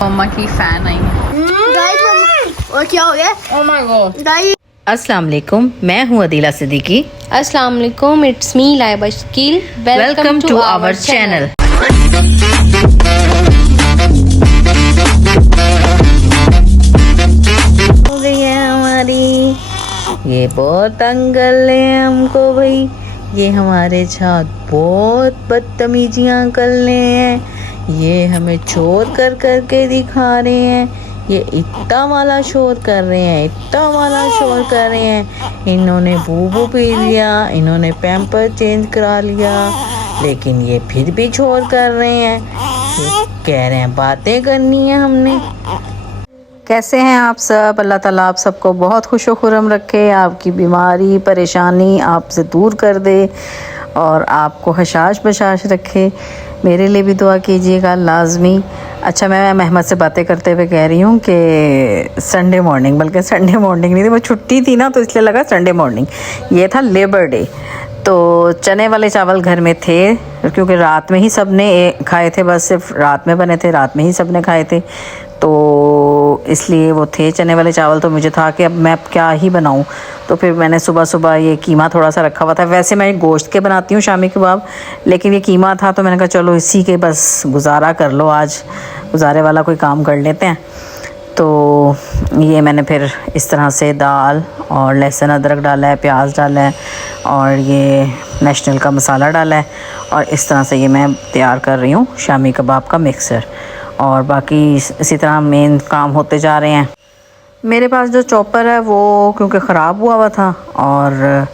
मम्मा की fan I है। और क्या हो गया? Oh my God. अस्सलाम वालेकुम, मैं हूँ अदीला सिद्दीकी। अस्सलाम वालेकुम, it's me Laiba Shakeel. Welcome to our channel. हो गई है हमारी, ये बहुत तंग कर रहे हैं हमको भाई। ये हमारे साथ बहुत बदतमीजियाँ कर रहे हैं। ये हमें शोर कर कर के दिखा रहे हैं। ये इतना वाला शोर कर रहे हैं, इतना वाला शोर कर रहे हैं। इन्होंने बूबू पी लिया, इन्होंने पैम्पर चेंज करा लिया, लेकिन ये फिर भी शोर कर रहे हैं। ये कह रहे हैं बातें करनी है हमने। कैसे हैं आप सब? अल्लाह ताला आप सबको बहुत खुश खुर्रम रखे, आपकी बीमारी परेशानी आपसे दूर कर दे और आपको हशाश बशाश रखे। मेरे लिए भी दुआ कीजिएगा लाजमी। अच्छा, मैं अहमद से बातें करते हुए कह रही हूँ कि संडे मॉर्निंग, बल्कि संडे मॉर्निंग नहीं थी, वो छुट्टी थी ना, तो इसलिए लगा संडे मॉर्निंग। ये था लेबर डे, तो चने वाले चावल घर में थे क्योंकि रात में ही सब ने खाए थे, बस सिर्फ रात में बने थे, रात में ही सब ने खाए थे, तो इसलिए वो थे चने वाले चावल। तो मुझे था कि अब मैं क्या ही बनाऊं, तो फिर मैंने सुबह सुबह ये कीमा थोड़ा सा रखा हुआ था। वैसे मैं गोश्त के बनाती हूँ शामी कबाब, लेकिन ये कीमा था तो मैंने कहा चलो इसी के बस गुजारा कर लो, आज गुजारे वाला कोई काम कर लेते हैं। तो ये मैंने फिर इस तरह से दाल और लहसुन अदरक डाला है, प्याज डाला है और ये नेशनल का मसाला डाला है, और इस तरह से ये मैं तैयार कर रही हूँ शामी कबाब का मिक्सर। और बाकी इसी तरह मेन काम होते जा रहे हैं। मेरे पास जो चॉपर है वो क्योंकि ख़राब हुआ हुआ था, और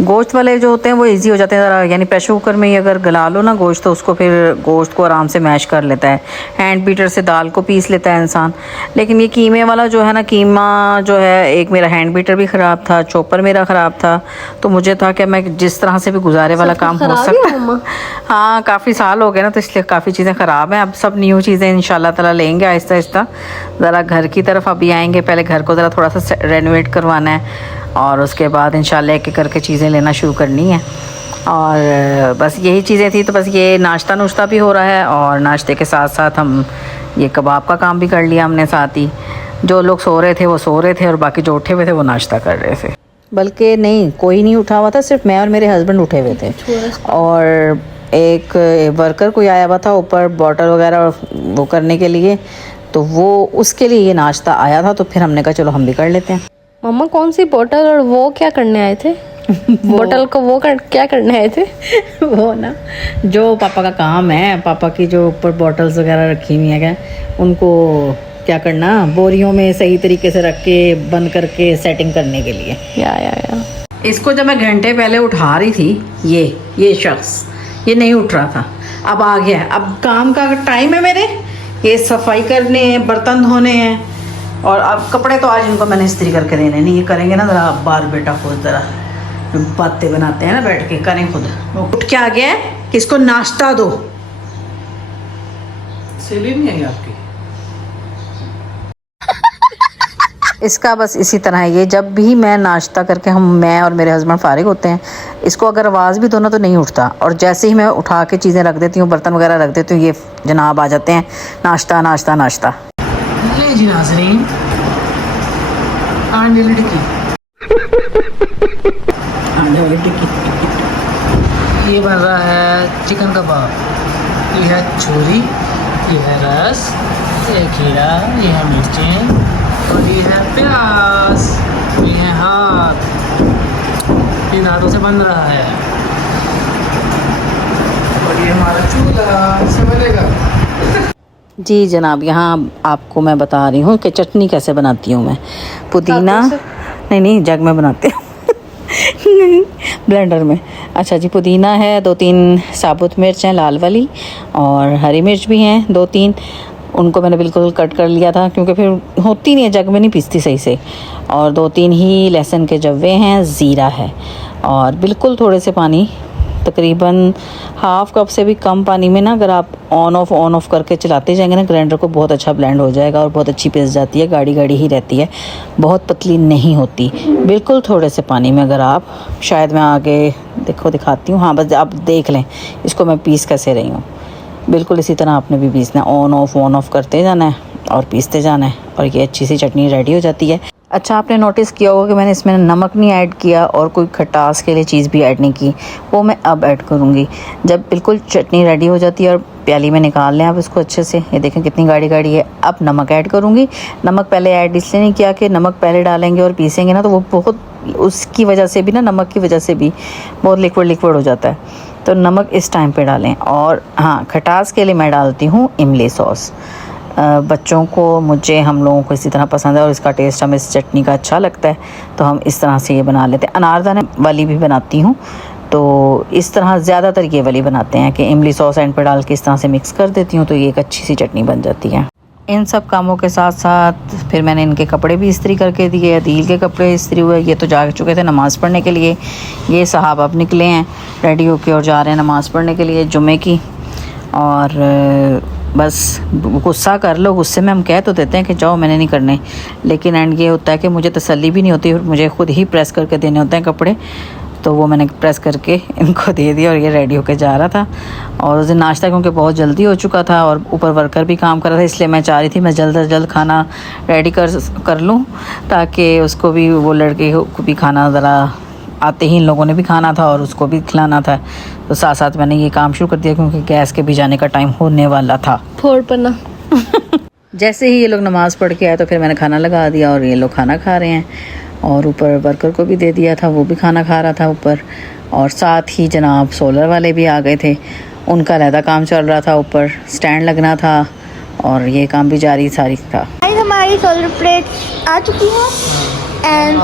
गोश्त वाले जो होते हैं वो इजी हो जाते हैं ज़रा, यानी प्रेशर कुकर में ही अगर गला लो ना गोश्त, तो उसको फिर गोश्त को आराम से मैश कर लेता है। हैंड बीटर से दाल को पीस लेता है इंसान। लेकिन ये कीमे वाला जो है ना, कीमा जो है, एक मेरा हैंड बीटर भी ख़राब था, चॉपर मेरा ख़राब था, तो मुझे था कि मैं जिस तरह से भी गुजारे वाला काम हो सकता है। हाँ, काफ़ी साल हो गए ना, तो इसलिए काफ़ी चीज़ें ख़राब हैं। अब सब न्यू चीज़ें इंशाल्लाह ताला लेंगे आहिस्ता आहिस्ता। ज़रा घर की तरफ अभी आएंगे, पहले घर को ज़रा थोड़ा सा रेनोवेट करवाना है, और उसके बाद इंशाल्लाह एक एक करके चीज़ें लेना शुरू करनी है। और बस यही चीज़ें थी। तो बस ये नाश्ता नुश्ता भी हो रहा है, और नाश्ते के साथ साथ हम ये कबाब का काम भी कर लिया हमने साथ ही। जो लोग सो रहे थे वो सो रहे थे, और बाकी जो उठे हुए थे वो नाश्ता कर रहे थे। बल्कि नहीं, कोई नहीं उठा हुआ था, सिर्फ मैं और मेरे हस्बैंड उठे हुए थे, और एक वर्कर कोई आया हुआ था ऊपर बॉटल वगैरह वो करने के लिए, तो वो उसके लिए ये नाश्ता आया था, तो फिर हमने कहा चलो हम भी कर लेते हैं। मम्मा कौन सी बोतल और वो क्या करने आए थे? बोतल को वो क्या करने आए थे? वो ना, जो पापा का काम है, पापा की जो ऊपर बॉटल्स वगैरह रखी हुई हैं, उनको क्या करना, बोरियों में सही तरीके से रख के बंद करके सेटिंग करने के लिए। या इसको जब मैं घंटे पहले उठा रही थी, ये शख्स ये नहीं उठ रहा था, अब आ गया। अब काम का टाइम है मेरे, ये सफाई करने हैं, बर्तन धोने हैं, और अब कपड़े तो आज इनको मैंने इस्त्री करके देने नहीं, ये करेंगे ना ज़रा बार बेटा खुद, ज़रा बातें बनाते हैं ना बैठ के, करें खुद। वो उठ के आ गया है कि इसको नाश्ता दो। सैलरी नहीं आई आपकी? इसका बस इसी तरह है ये, जब भी मैं नाश्ता करके मैं और मेरे हस्बैंड फारिग होते हैं, इसको अगर आवाज़ भी दो ना तो नहीं उठता, और जैसे ही मैं उठा के चीज़ें रख देती हूँ, बर्तन वगैरह रख देती हूँ, ये जनाब आ जाते हैं, नाश्ता नाश्ता नाश्ता। ले जी नाज़रीन, आंडे वाली टिक्की। आंडे वाली टिक्की। ये बन रहा है चिकन कबाब, ये है छुरी, ये है रस, ये खीरा, ये है मिर्चें, और ये है प्याज, ये है हाथ, इन हाथों से बन रहा है। और ये हमारा चूल्हा से बनेगा। जी जनाब, यहाँ आपको मैं बता रही हूँ कि चटनी कैसे बनाती हूँ मैं। पुदीना नहीं जग में बनाती हूँ ब्लेंडर में। अच्छा जी, पुदीना है, 2-3 साबुत मिर्च हैं लाल वाली, और हरी मिर्च भी हैं 2-3, उनको मैंने बिल्कुल कट कर लिया था क्योंकि फिर होती नहीं है, जग में नहीं पीसती सही से। और 2-3 ही लहसुन के जव्वे हैं, ज़ीरा है, और बिल्कुल थोड़े से पानी, तकरीबन हाफ़ कप से भी कम पानी में ना, अगर आप ऑन ऑफ करके चलाते जाएंगे ना ग्राइंडर को, बहुत अच्छा ब्लेंड हो जाएगा और बहुत अच्छी पेस्ट जाती है, गाढ़ी गाढ़ी ही रहती है, बहुत पतली नहीं होती। बिल्कुल थोड़े से पानी में अगर आप, शायद मैं आगे दिखाती हूँ, हाँ बस आप देख लें इसको मैं पीस कैसे रही हूँ। बिल्कुल इसी तरह आपने भी पीसना है, ऑन ऑफ करते जाना है। और पीसते जाना है और ये अच्छी सी चटनी रेडी हो जाती है। अच्छा, आपने नोटिस किया होगा कि मैंने इसमें नमक नहीं ऐड किया और कोई खटास के लिए चीज़ भी ऐड नहीं की, वो मैं अब ऐड करूँगी। जब बिल्कुल चटनी रेडी हो जाती है और प्याली में निकाल लें आप इसको अच्छे से, ये देखें कितनी गाढ़ी गाढ़ी है। अब नमक ऐड करूँगी। नमक पहले ऐड इसलिए नहीं किया कि नमक पहले डालेंगे और पीसेंगे ना तो वो बहुत, उसकी वजह से भी ना, नमक की वजह से भी बहुत लिक्विड हो जाता है, तो नमक इस टाइम पे डालें। और हाँ, खटास के लिए मैं डालती हूँ इमली सॉस। बच्चों को, मुझे, हम लोगों को इसी तरह पसंद है और इसका टेस्ट हमें इस चटनी का अच्छा लगता है, तो हम इस तरह से ये बना लेते हैं। अनारदाने वाली भी बनाती हूँ, तो इस तरह ज़्यादातर ये वाली बनाते हैं कि इमली सॉस एंड पे डाल के इस तरह से मिक्स कर देती हूँ, तो ये एक अच्छी सी चटनी बन जाती है। इन सब कामों के साथ साथ फिर मैंने इनके कपड़े भी इस्त्री करके दिए। अदील के कपड़े इस्त्री हुए, ये तो जा चुके थे नमाज़ पढ़ने के लिए। ये साहब अब निकले हैं रेडी होके और जा रहे हैं नमाज़ पढ़ने के लिए जुमे की। और बस गुस्सा कर लो, गुस्से में हम कह तो देते हैं कि जाओ मैंने नहीं करने, लेकिन एंड ये होता है कि मुझे तसल्ली भी नहीं होती, मुझे खुद ही प्रेस करके देने होते हैं कपड़े, तो वो मैंने प्रेस करके इनको दे दिया और ये रेडी होके जा रहा था। और उस दिन नाश्ता क्योंकि बहुत जल्दी हो चुका था और ऊपर वर्कर भी काम कर रहा था, इसलिए मैं चाह रही थी मैं जल्द से जल्द खाना रेडी कर लूँ, ताकि उसको भी, वो लड़के को भी खाना ज़रा आते ही इन लोगों ने भी खाना था और उसको भी खिलाना था, तो साथ साथ मैंने ये काम शुरू कर दिया क्योंकि गैस के भी जाने का टाइम होने वाला था। फोड़ पन्ना। जैसे ही ये लोग नमाज़ पढ़ के आए तो फिर मैंने खाना लगा दिया और ये लोग खाना खा रहे हैं, और ऊपर वर्कर को भी दे दिया था, वो भी खाना खा रहा था ऊपर। और साथ ही जनाब सोलर वाले भी आ गए थे, उनका अलहदा काम चल रहा था, ऊपर स्टैंड लगना था और ये काम भी जारी सारी था। हमारी सोलर प्लेट आ चुकी है एंड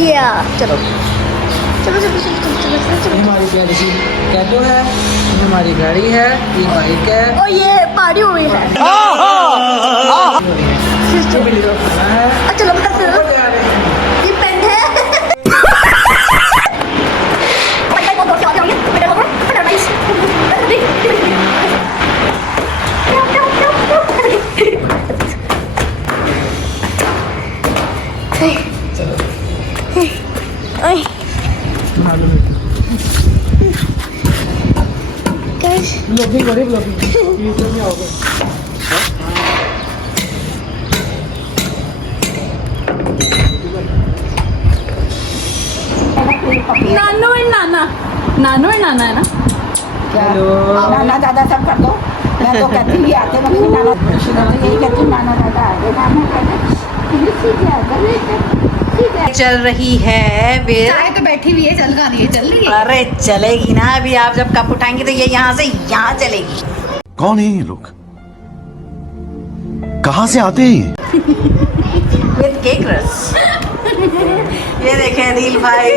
या चलो चलो चलो चलो चलो चलो चलो। हमारी प्यारी सी कैबो है, ये हमारी गाड़ी है, ये बाइक है और ये पार्टी हुई है। चलो बस ये पेन है। ब्लॉगिंग करे, ब्लॉगिंग यूट्यूब में आओगे। नानो एंड नाना, नानो एंड नाना है ना। हेलो, नाना दादा सब कर दो। मैं तो कहती ही आते मगर नाना यही कहती नाना दादा आगे नाना कहते चल रही है फिर, चाय तो बैठी हुई है, चल गा रही है, चल रही है। अरे चलेगी ना, अभी आप जब कप उठाएंगे तो ये यहाँ से यहाँ चलेगी। कौन है ये लोग, कहाँ से आते हैं? विद केक रस। ये देखें दिल भाई,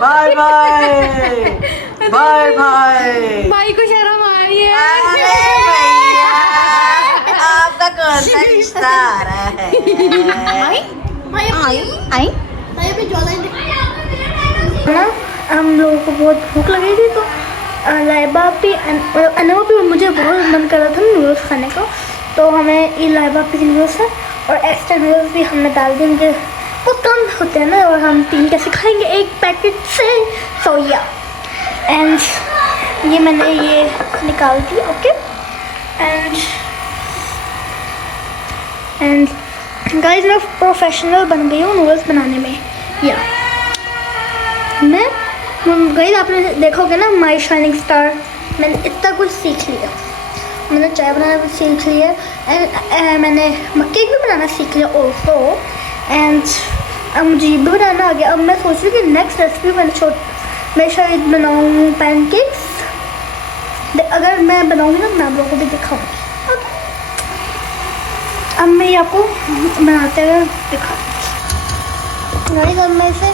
बाय बाय बाय बाय। भाई को शर्म आ रही है। अरे भैया, आपका कौन सा रिश्ता आ रहा है? ना हम लोगों को बहुत भूख लगी थी, तो लाइबा भी अनवा भी मुझे बहुत मन कर रहा था नूडल्स खाने का, तो हमें ये लाइबा पे नूडल्स है और एक्स्ट्रा नूडल्स भी हमने डाल देंगे, बहुत कम होते हैं ना, और हम 3 कैसे खाएंगे एक पैकेट से, सो या। एंड ये मैंने ये निकाल दी, ओके। एंड गाइस मैं प्रोफेशनल बन गई हूँ नूडल्स बनाने में, या मैं गाइस आपने देखोगे ना माय शाइनिंग स्टार, मैंने इतना कुछ सीख लिया। मैंने चाय बनाना भी सीख लिया एंड मैंने केक भी बनाना सीख लिया ऑल्सो, एंड अब मुझे ये भी बनाना आ गया। अब मैं सोच रही हूँ कि नेक्स्ट रेसिपी मैं शायद बनाऊँ पैनकेक्स। अगर मैं बनाऊँगी ना तो मैं आप लोगों को भी दिखाऊँगी। अब मैं ये आपको बनाते हुए दिखाऊँगी। गाइस अब मैं इसे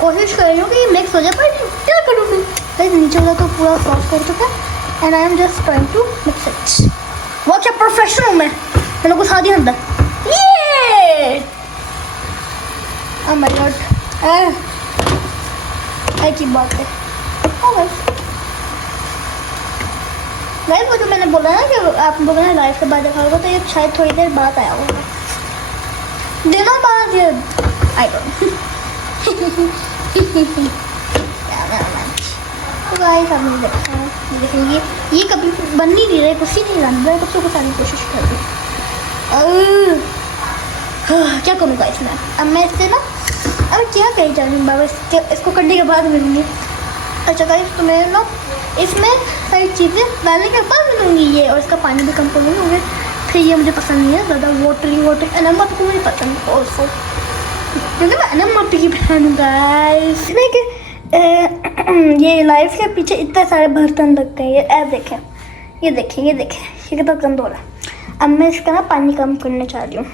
कोशिश कर रही हूँ कि ये मिक्स हो जाए, पर क्या करूँगी गाइस, नीचे वाला तो पूरा सॉस कर चुका है and I am just trying to mix it. वो क्या प्रोफेशनल हूँ मैंने घुसा दिया अंदर, ये ओह माय गॉड, एक ही बात है। गाइस वो जो मैंने बोला ना कि आप लोगों ने लाइव के बाद देखा होगा, तो ये शायद थोड़ी देर बाद आया होगा, दिनों बाद, ये आई डोंट तो गाइस आपने देखा है, देखेंगे ये कभी बन नहीं रही है, कुछ ही नहीं बन रहा है, कब सारी कोशिश कर रही क्या करूँगा इसमें। अब मैं इससे ना अब क्या कही जा रही हूँ बाबा, इसको करने के बाद मिलूँगी। अच्छा गाइस तो मैं ना इसमें सारी चीज़ें डालने के बाद मिलूँगी ये, और इसका पानी भी कम कर लूँगी। फिर ये मुझे पसंद नहीं है ज़्यादा वाटरी नमक को मुझे पसंद है ऑल्सो, क्योंकि मैं नमक की बहन हूँ गाइस। इसमें कि ये लाइफ के पीछे इतने सारे बर्तन रख गए, ये ऐप देखें, ये कितना गंद हो रहा है। अब मैं इसका ना पानी कम करने चाह रही हूँ,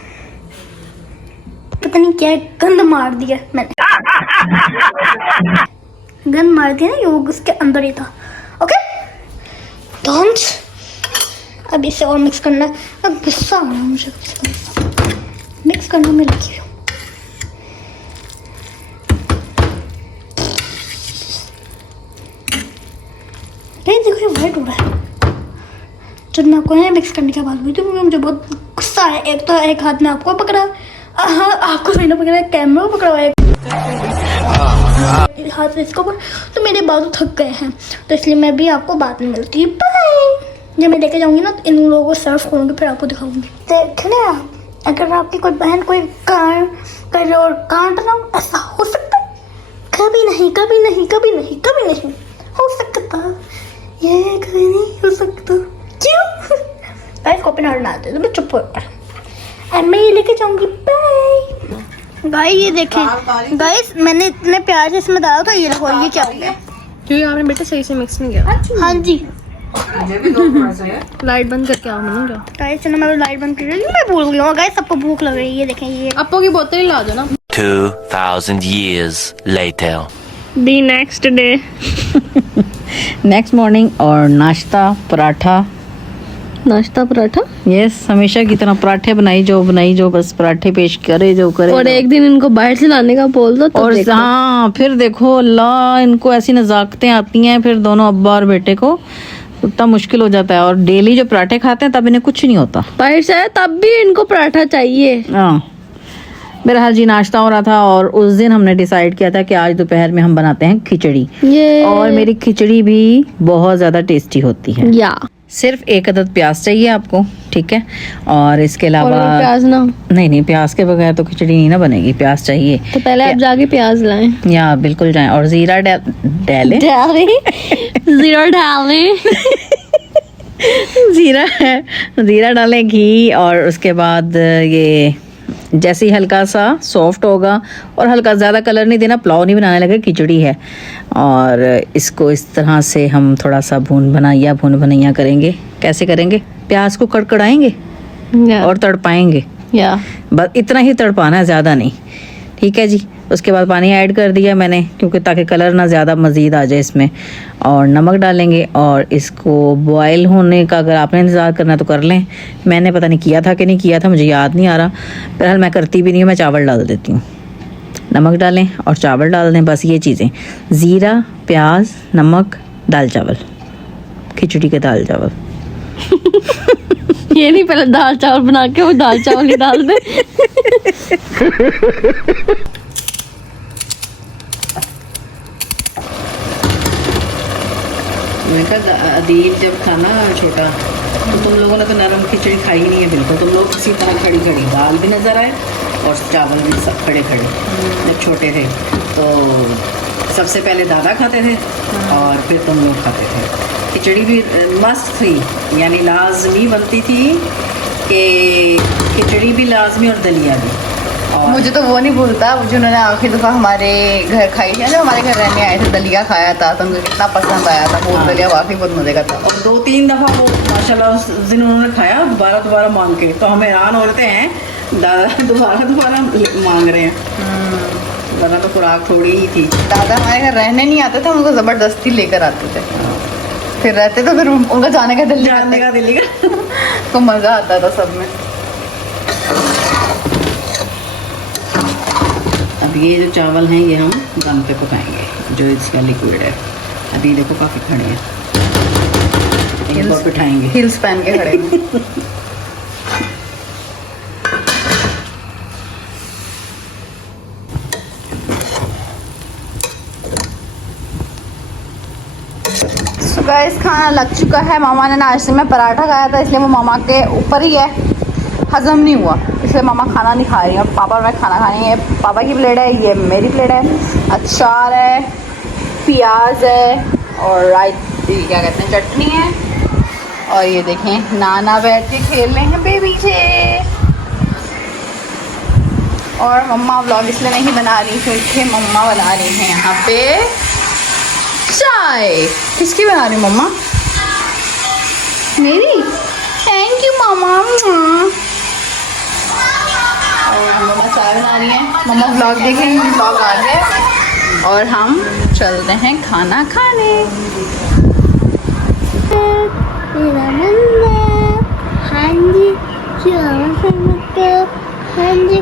पता नहीं क्या गंद मार दिया मैंने, गंद मार दिया ना, ये वो उसके अंदर ही था। ओके डोंट, अब इसे और मिक्स करना है। अब गुस्सा आ रहा है मुझे, मिक्स करना में लगी हूँ। देखो ये वाइट हो रहा है। जब मैं आपको मिक्स करने के बाद हुई तो मुझे बहुत गुस्सा आया। एक तो एक हाथ में आपको पकड़ा, आपको मैंने पकड़ा, कैमरा पकड़ा हुआ है, हाथ में इसको पकड़ा, तो मेरे बाजू थक गए हैं, तो इसलिए मैं भी आपको बाद में मिलती हूँ। बाय। जब मैं लेके जाऊँगी ना तो इन लोगों को सर्व करूँगी, फिर आपको दिखाऊंगी। देखने आप, अगर आपकी कोई बहन कोई काम कर रहे और काट रहा हूँ, ऐसा हो सकता है? कभी नहीं हो सकता, ये कभी नहीं हो सकता। क्यों? गाइस कॉपी ना डालते तो मैं चुप हो गया। अब मैं ये लेके जाऊंगी। Bye guys. ये देखें गाइस, मैंने इतने प्यार से इसमें डाला था, ये देखो ये क्या हो गया, क्योंकि आपने बेटा सही से मिक्स नहीं किया। हाँ जी लाइट बंद करके आओ मनु जाओ। गाइस चलो मैं लाइट बंद कर रही हूँ, मैं भूल गई हूँ गाइस, सबको भूख लग रही है। ये देखें ये अपो की बोतल ही ला दो ना। 2000 years later. दी नेक्स्ट डे, नेक्स्ट मॉर्निंग और नाश्ता पराठा। नाश्ता पराठा। यस, हमेशा की तरह पराठे बनाई जो बस पराठे पेश करे जो करे। और एक दिन इनको बाहर से लाने का बोल दो तो और हाँ फिर देखो अल्लाह, इनको ऐसी नजाकतें आती हैं फिर दोनों अब्बा और बेटे को, उतना मुश्किल हो जाता है। और डेली जो पराठे खाते हैं तब इन्हें कुछ नहीं होता, बाहर से आए तब भी इनको पराठा चाहिए। हाँ बहरहाल जी नाश्ता हो रहा था, और उस दिन हमने डिसाइड किया था कि आज दोपहर में हम बनाते हैं खिचड़ी। ये और मेरी खिचड़ी भी बहुत ज़्यादा टेस्टी होती है। या सिर्फ 1 अदद प्याज चाहिए आपको, ठीक है। और इसके अलावा प्याज ना, नहीं प्याज के बगैर तो खिचड़ी नहीं ना बनेगी, प्याज चाहिए। तो पहले आप जाके प्याज लाएं। या बिल्कुल जाएं, और जीरा डालें जीरा डालें जीरा डालें, घी, और उसके बाद ये जैसे ही हल्का सा सॉफ्ट होगा, और हल्का ज़्यादा कलर नहीं देना, पुलाव नहीं बनाने लगे, खिचड़ी है। और इसको इस तरह से हम थोड़ा सा भून भुनैया करेंगे। कैसे करेंगे? प्याज को कड़कड़ाएंगे और तड़पाएंगे, या बस इतना ही तड़पाना है, ज़्यादा नहीं, ठीक है जी। उसके बाद पानी ऐड कर दिया मैंने, क्योंकि ताकि कलर ना ज़्यादा मज़ीद आ जाए इसमें। और नमक डालेंगे, और इसको बॉयल होने का अगर आपने इंतज़ार करना तो कर लें। मैंने पता नहीं किया था कि नहीं किया था, मुझे याद नहीं आ रहा। फिलहाल मैं करती भी नहीं हूँ, मैं चावल डाल देती हूँ। नमक डालें और चावल डाल दें, बस ये चीज़ें, ज़ीरा, प्याज, नमक, दाल चावल, खिचड़ी के दाल चावल। ये नहीं पहले दाल चावल बना के वो दाल चावल ही डाल दे। मैंने कहा अदीब जब था ना छोटा, तो तुम लोगों ने तो नरम खिचड़ी खाई नहीं है बिल्कुल, तुम लोग इसी तरह खड़ी खड़ी दाल भी नज़र आए और चावल भी सब खड़े खड़े। जब छोटे थे तो सबसे पहले दादा खाते थे और फिर तुम लोग खाते थे। खिचड़ी भी मस्त थी, यानी लाजमी बनती थी कि खिचड़ी भी लाजमी और दलिया भी। और मुझे तो वो नहीं भूलता जिन्होंने आखिरी दफ़ा हमारे घर खाई थी, जो हमारे घर रहने आए थे, दलिया खाया था, तो मुझे कितना पसंद आया था वो दलिया, वाकई बहुत मज़े का था। और 2-3 दफ़ा वो माशाल्लाह उस दिन उन्होंने खाया, दोबारा मांग के, तो हमें हैरान हो रहे हैं दादा दोबारा मांग रहे हैं, वरना तो खुराक थोड़ी ही थी। दादा हमारे घर रहने नहीं आते थे, हम उनको ज़बरदस्ती लेकर आते थे, फिर रहते तो फिर उनका जाने का दिल तो मज़ा आता था सब में। अब ये जो चावल हैं ये हम दम पे पकाएंगे, जो इसका लिक्विड है। अभी देखो काफ़ी खड़े हैं, इनको बिठाएंगे, हिल्स पहन के खड़े हैं। गाइस खाना लग चुका है। मामा ने नाश्ते में पराठा खाया था, इसलिए वो मामा के ऊपर ही है, हजम नहीं हुआ, इसलिए मामा खाना नहीं खा रही है। पापा और मैं खाना खाएंगे। पापा की प्लेट है, ये मेरी प्लेट है। अचार है, प्याज है और क्या कहते हैं, चटनी है। और ये देखें नाना बैठ के खेल रहे हैं बेबी से। और मम्मा व्लॉग इसलिए नहीं बना रही क्योंकि मम्मा बना रही हैं यहाँ पे चाय। किसकी बना रही मम्मा? मेरी। थैंक यू मामा। और मम्मा चाय बना रही हैं। मम्मा व्लॉग देखेंगे, व्लॉग आ गया और हम चलते हैं खाना खाने। मेरा मुन्ना, हाँ जी, हाँ जी,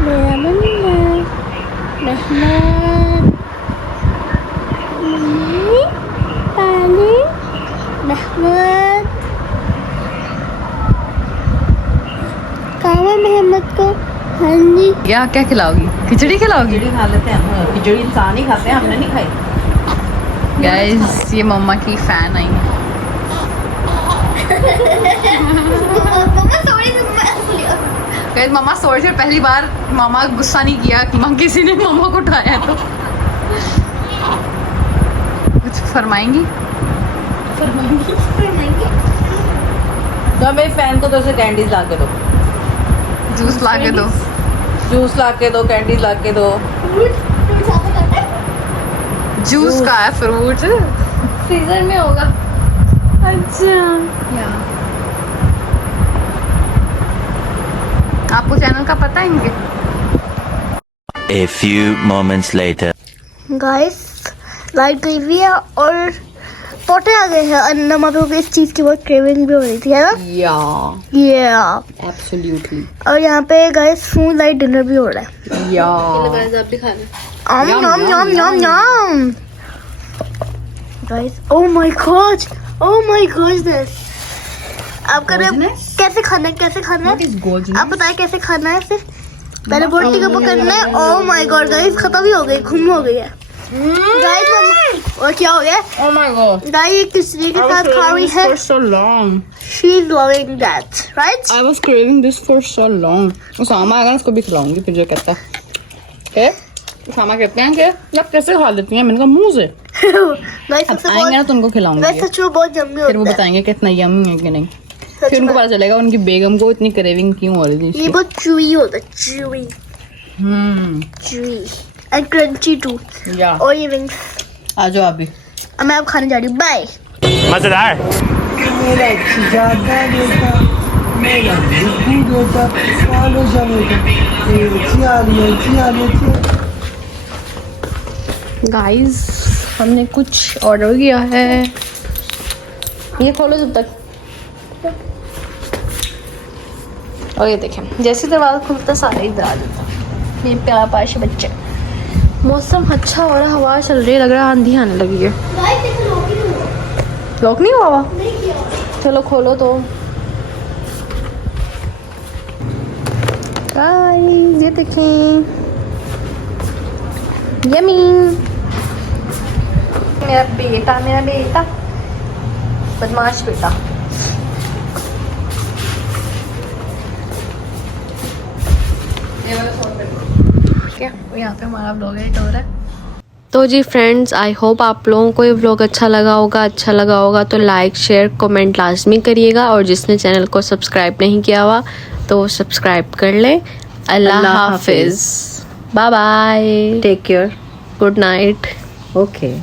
मेरा मुन्ना, मेहमान, मम्मी, पानी, मेहमान, कावा मोहम्मद को, हाँ जी। क्या क्या खिलाओगी? खिचड़ी खिलाओगी? खा लेते हैं, खिचड़ी इंसान ही खाते हैं, हमने नहीं खाई। गाइस ये मम्मा की फैन आई है। गाइस मम्मा सॉरी से पहली बार मामा गुस्सा नहीं किया कि माँ किसी ने मम्मा को उठाया है तो। कुछ फरमाएंगी? तो मेरी फैन को तो से कैंडीज ला के दो, जूस ला के दो। जूस ला के दो, कैंडीज ला के दो। जूस का है, फ्रूट फ्रीजर में होगा। आपको चैनल का पता है इनके? A few moments later. Guys light गई हुई है और पोटे आ गए हैं। अन्ना माता को इस चीज की बहुत क्रेविंग भी हो रही थी, है ना? या एब्सोल्युटली। और यहाँ पे गाइस फूड लाइट डिनर भी हो रहा है। या आप भी खा लें। आम नाम नाम नाम नाम। Guys oh my God, oh my goodness. आप कर रहे हो कैसे खाना है, कैसे खाना है? आप बताएं कैसे खाना है? सिर्फ पहले बोटी को पकड़ना है। ओह माय गॉड गाइस खत्म ही हो गई, गुम हो गई है गाइस। और क्या हो गया? ओह माय गॉड, गाइस ये किसी के साथ खा रही है। so long. She is loving that, right? I was craving this for so long. Usama आएगा ना, उसको भी खिलाऊंगी फिर जो कहता है। उसामा कहते हैं कि आप कैसे खा लेती हैं? मैंने कहा मुंह से। गाइस अब सबसे आएंगे ना तो उनको खिलाऊंगी। गाइस सच में बहुत यम्मी फिर वो होता है। बताएंगे कि इतना यम्मी है कि नहीं। सच फिर उनको में। पता चलेगा उनकी बेगम को इतनी क्रेविंग क्यों हो रही थी ये इसकी। बहुत chewy होता है, chewy, chewy and crunchy too। या और ये विंग्स आ जाओ आप भी। अब मैं अब खाने जा रही हूँ। बाय। मजेदार। गाइस हमने कुछ ऑर्डर किया है। ये खोलो जब तक। और ये देखें जैसे दरवाजा खुलता सारे इधर आ जाता। ये प्यारा पाश बच्चे। मौसम अच्छा हो रहा है, हवा चल रही है, लग रहा है आंधी आने लगी है। लॉक नहीं हुआ? चलो खोलो तो। गाइस ये देखें, यमी। मेरा बेटा बदमाश बेटा। क्या यहाँ पे हमारा ब्लॉग एडिट हो रहा है। तो जी फ्रेंड्स, आई होप आप लोगों को ये व्लॉग अच्छा लगा होगा तो लाइक शेयर कमेंट लाजमी करिएगा। और जिसने चैनल को सब्सक्राइब नहीं किया हुआ तो सब्सक्राइब कर ले। अल्लाह हाफिज, bye bye, take care, good night. Okay.